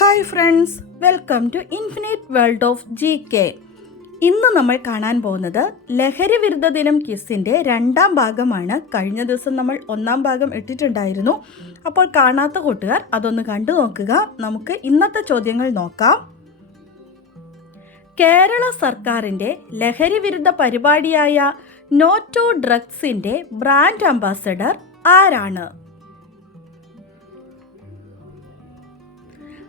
Hi friends welcome to infinite world of G K ഇന്ന് നമ്മൾ കാണാൻ പോകുന്നത് ലഹരി വിരുദ്ധ ദിനം കിസ്സിന്റെ രണ്ടാം ഭാഗമാണ്. കഴിഞ്ഞ ദിവസം നമ്മൾ ഒന്നാം ഭാഗം ഇട്ടിട്ടുണ്ടായിരുന്നു. അപ്പോൾ കാണാത്ത കൂട്ടുകാർ അതൊന്ന് കണ്ടു നോക്കുക. നമുക്ക് ഇന്നത്തെ ചോദ്യങ്ങൾ നോക്കാം. കേരള സർക്കാരിന്റെ ലഹരി വിരുദ്ധ പരിപാടിയായ നോ ടു ഡ്രഗ്സിന്റെ ബ്രാൻഡ് അംബാസഡർ ആരാണ്?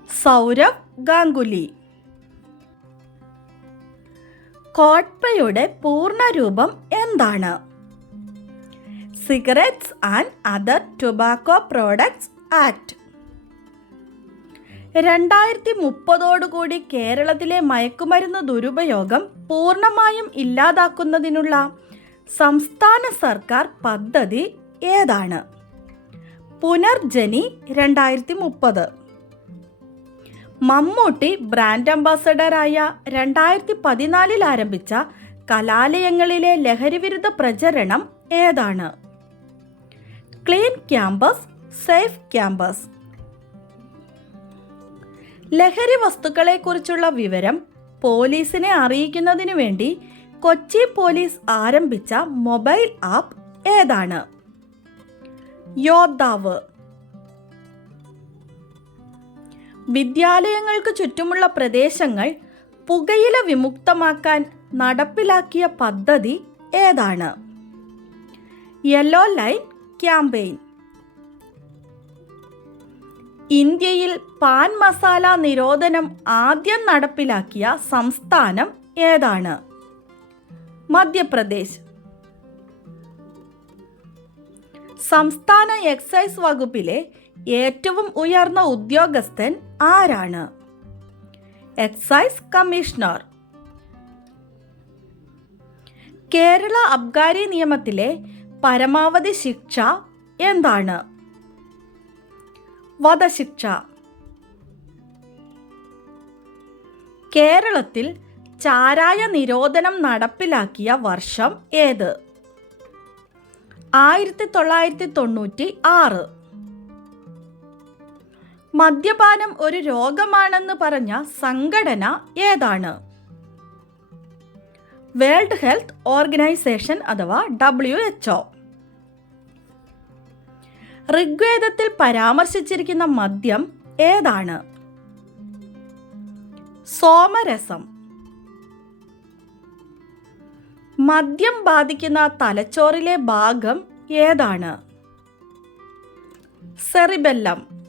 സൗരവ് ഗാംഗുലി. കോട്ട്പയുടെ പൂർണരൂപം എന്താണ്? Cigarettes and other tobacco products act രണ്ടായിരത്തി മുപ്പതോടുകൂടി കേരളത്തിലെ മയക്കുമരുന്ന് ദുരുപയോഗം പൂർണമായും ഇല്ലാതാക്കുന്നതിനുള്ള സംസ്ഥാന സർക്കാർ പദ്ധതി ഏതാണ്? പുനർജനി രണ്ടായിരത്തി മുപ്പത് മമ്മൂട്ടി ബ്രാൻഡ് അംബാസഡറായ രണ്ടായിരത്തി പതിനാലിൽ ആരംഭിച്ച കലാലയങ്ങളിലെ ലഹരിവിരുദ്ധ പ്രചരണം ഏതാണ്? ക്ലീൻ ക്യാമ്പസ് സേഫ് ക്യാമ്പസ് ലഹരി വസ്തുക്കളെക്കുറിച്ചുള്ള വിവരം പോലീസിനെ അറിയിക്കുന്നതിനു വേണ്ടി കൊച്ചി പോലീസ് ആരംഭിച്ച മൊബൈൽ ആപ്പ് ഏതാണ്? യോദ്ധാവ്. വിദ്യാലയങ്ങൾക്ക് ചുറ്റുമുള്ള പ്രദേശങ്ങൾ പുകയില വിമുക്തമാക്കാൻ നടപ്പിലാക്കിയ പദ്ധതി ഏതാണ്? യെല്ലോ ലൈൻ ക്യാമ്പയിൻ ഇന്ത്യയിൽ പാൻ മസാല നിരോധനം ആദ്യം നടപ്പിലാക്കിയ സംസ്ഥാനം ഏതാണ്? മധ്യപ്രദേശ്. സംസ്ഥാന എക്സൈസ് വകുപ്പിലെ ഏറ്റവും ഉയർന്ന ഉദ്യോഗസ്ഥൻ ആരാണ്? എക്സൈസ് കമ്മീഷണർ കേരള അബ്കാരി നിയമത്തിലെ പരമാവധി ശിക്ഷ എന്താണ്? വധശിക്ഷ. കേരളത്തിൽ ചാരായ നിരോധനം നടപ്പിലാക്കിയ വർഷം ഏത്? ആയിരത്തി തൊള്ളായിരത്തി തൊണ്ണൂറ്റി ആറ്. മദ്യപാനം ഒരു രോഗമാണെന്ന് പറഞ്ഞ സംഘടന ഏതാണ്? വേൾഡ് ഹെൽത്ത് ഓർഗനൈസേഷൻ അഥവാ ഡബ്ല്യു എച്ച് ഒ. ഋഗ്വേദത്തിൽ പരാമർശിച്ചിരിക്കുന്ന മദ്യം ഏതാണ്? സോമരസം. മദ്യം ബാധിക്കുന്ന തലച്ചോറിലെ ഭാഗം ഏതാണ്? സെറിബെല്ലം.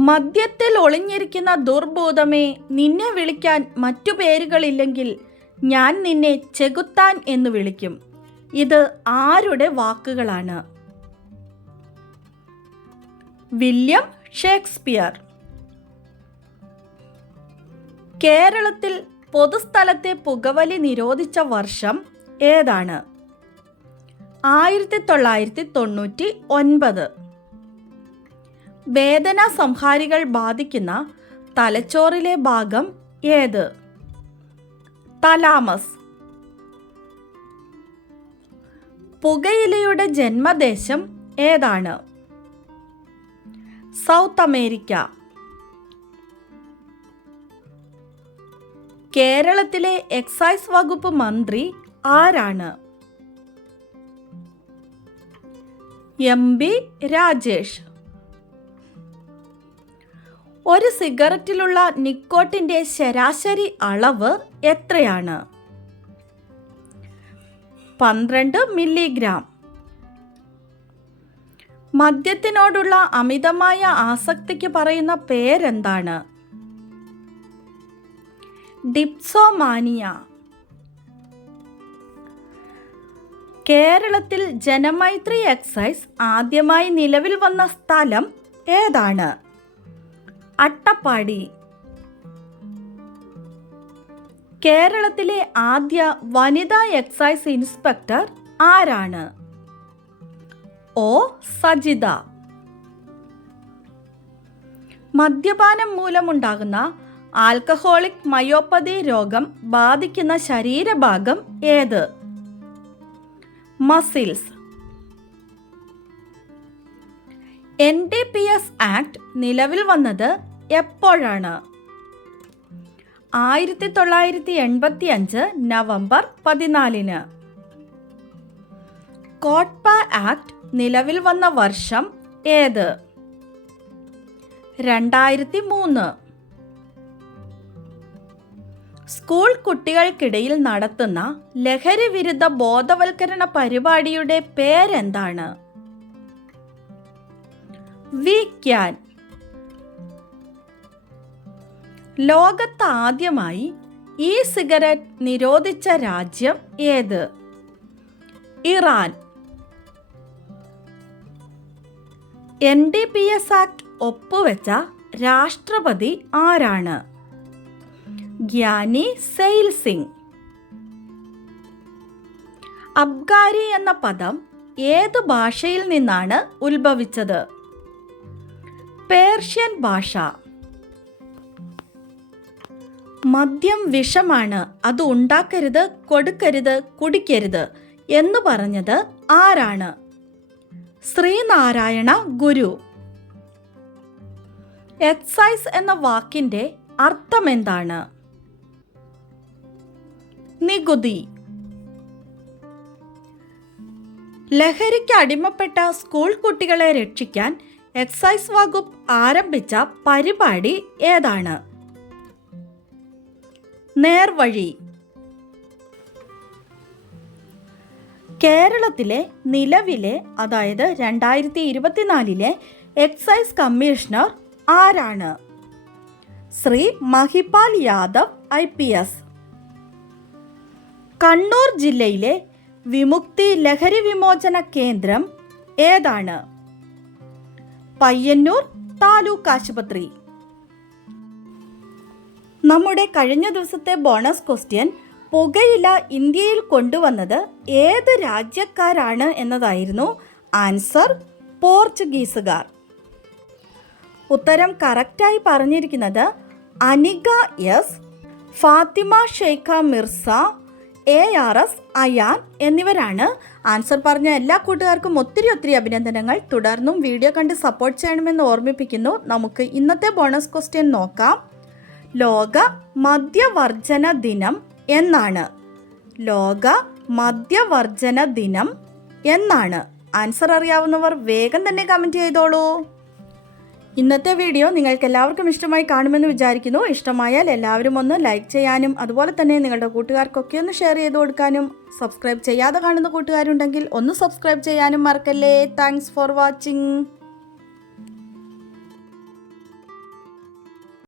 മദ്യത്തിൽ ഒളിഞ്ഞിരിക്കുന്ന ദുർബോധമേ നിന്നെ വിളിക്കാൻ മറ്റു പേരുകളില്ലെങ്കിൽ ഞാൻ നിന്നെ ചെകുത്താൻ എന്ന് വിളിക്കും. ഇത് ആരുടെ വാക്കുകളാണ്? William Shakespeare. കേരളത്തിൽ പൊതുസ്ഥലത്തെ പുകവലി നിരോധിച്ച വർഷം ഏതാണ്? ആയിരത്തി തൊള്ളായിരത്തി തൊണ്ണൂറ്റി ഒൻപത് വേദന സംഹാരികൾ ബാധിക്കുന്ന തലച്ചോറിലെ ഭാഗം ഏത്? തലാമസ്. പുകയിലയുടെ ജന്മദേശം ഏതാണ്? South America. കേരളത്തിലെ എക്സൈസ് വകുപ്പ് മന്ത്രി ആരാണ്? എം. ബി രാജേഷ്. ഒരു സിഗരറ്റിലുള്ള നിക്കോട്ടിന്റെ ശരാശരി അളവ് എത്രയാണ്? പന്ത്രണ്ട് മില്ലിഗ്രാം. മദ്യത്തിനോടുള്ള അമിതമായ ആസക്തിക്ക് പറയുന്ന പേരെന്താണ്? ഡിപ്സോമാനിയ. കേരളത്തിൽ ജനമൈത്രി എക്സൈസ് ആദ്യമായി നിലവിൽ വന്ന സ്ഥലം ഏതാണ്? അട്ടപ്പാടി. കേരളത്തിലെ ആദ്യ വനിതാ എക്സൈസ് ഇൻസ്പെക്ടർ ആരാണ്? ഒ. സജിത. മദ്യപാനം മൂലമുണ്ടാകുന്ന ആൽക്കഹോളിക് മയോപ്പതി രോഗം ബാധിക്കുന്ന ശരീരഭാഗം ഏത്? Muscles. N D P S act നിലവിൽ വന്നത് എപ്പോഴാണ്? ആയിരത്തി തൊള്ളായിരത്തി എൺപത്തി അഞ്ച് നവംബർ പതിനാലിന്. കോട്ട്പ ആക്ട് നിലവിൽ വന്ന വർഷം ഏത്? രണ്ടായിരത്തി മൂന്ന് സ്കൂൾ കുട്ടികൾക്കിടയിൽ നടത്തുന്ന ലഹരി വിരുദ്ധ ബോധവൽക്കരണ പരിപാടിയുടെ പേരെന്താണ്? വി ക്യാൻ ലോകത്ത് ആദ്യമായി ഇ സിഗരറ്റ് നിരോധിച്ച രാജ്യം ഏത്? Iran. N D P S act ഒപ്പുവെച്ച രാഷ്ട്രപതി ആരാണ്? ഗ്യാനി സെയിൽ സിംഗ്. അബ്ഗാരി എന്ന പദം ഏത് ഭാഷയിൽ നിന്നാണ് ഉത്ഭവിച്ചത്? പേർഷ്യൻ ഭാഷ. മദ്യം വിഷമാണ്. അത് ഉണ്ടാക്കരുത് കൊടുക്കരുത് കുടിക്കരുത് എന്ന് പറഞ്ഞത് ആരാണ്? ശ്രീനാരായണ ഗുരു. എക്സൈസ് എന്ന വാക്കിന്റെ അർത്ഥം എന്താണ്? നികുതി. ലഹരിക്ക് അടിമപ്പെട്ട സ്കൂൾ കുട്ടികളെ രക്ഷിക്കാൻ എക്സൈസ് വകുപ്പ് ആരംഭിച്ച പരിപാടി ഏതാണ്? നേർവഴി. കേരളത്തിലെ നിലവിലെ അതായത് രണ്ടായിരത്തി ഇരുപത്തിനാലിലെ എക്സൈസ് കമ്മീഷണർ ആരാണ്? Shri Mahipal Yadav I P S. Kannur ജില്ലയിലെ വിമുക്തി ലഹരി വിമോചന കേന്ദ്രം ഏതാണ്? പയ്യന്നൂർ താലൂക്ക് ആശുപത്രി. നമ്മുടെ കഴിഞ്ഞ ദിവസത്തെ ബോണസ് ക്വസ്റ്റ്യൻ പുകയില ഇന്ത്യയിൽ കൊണ്ടുവന്നത് ഏത് രാജ്യക്കാരാണ് എന്നതായിരുന്നു ആൻസർ പോർച്ചുഗീസുകാർ. ഉത്തരം കറക്റ്റായി പറഞ്ഞിരിക്കുന്നത് Anika S Fathima Sheikha Mirza A R S Ayaan എന്നിവരാണ് ആൻസർ പറഞ്ഞ എല്ലാ കൂട്ടുകാർക്കും ഒത്തിരി ഒത്തിരി അഭിനന്ദനങ്ങൾ. തുടർന്നും വീഡിയോ കണ്ട് സപ്പോർട്ട് ചെയ്യണമെന്ന് ഓർമ്മിപ്പിക്കുന്നു. നമുക്ക് ഇന്നത്തെ ബോണസ് ക്വസ്റ്റ്യൻ നോക്കാം. ലോക മദ്യവർജന ദിനം എന്നാണ്. ലോക മദ്യവർജന ദിനം എന്നാണ്. ആൻസർ അറിയാവുന്നവർ വേഗം തന്നെ കമന്റ് ചെയ്തോളൂ. ഇന്നത്തെ വീഡിയോ നിങ്ങൾക്ക് എല്ലാവർക്കും ഇഷ്ടമായി കാണുമെന്ന് വിചാരിക്കുന്നു. ഇഷ്ടമായാൽ എല്ലാവരും ഒന്ന് ലൈക്ക് ചെയ്യാനും അതുപോലെ തന്നെ നിങ്ങളുടെ കൂട്ടുകാർക്കൊക്കെ ഒന്ന് ഷെയർ ചെയ്ത് കൊടുക്കാനും സബ്സ്ക്രൈബ് ചെയ്യാതെ കാണുന്ന കൂട്ടുകാരുണ്ടെങ്കിൽ ഒന്ന് സബ്സ്ക്രൈബ് ചെയ്യാനും മറക്കല്ലേ. Thanks for watching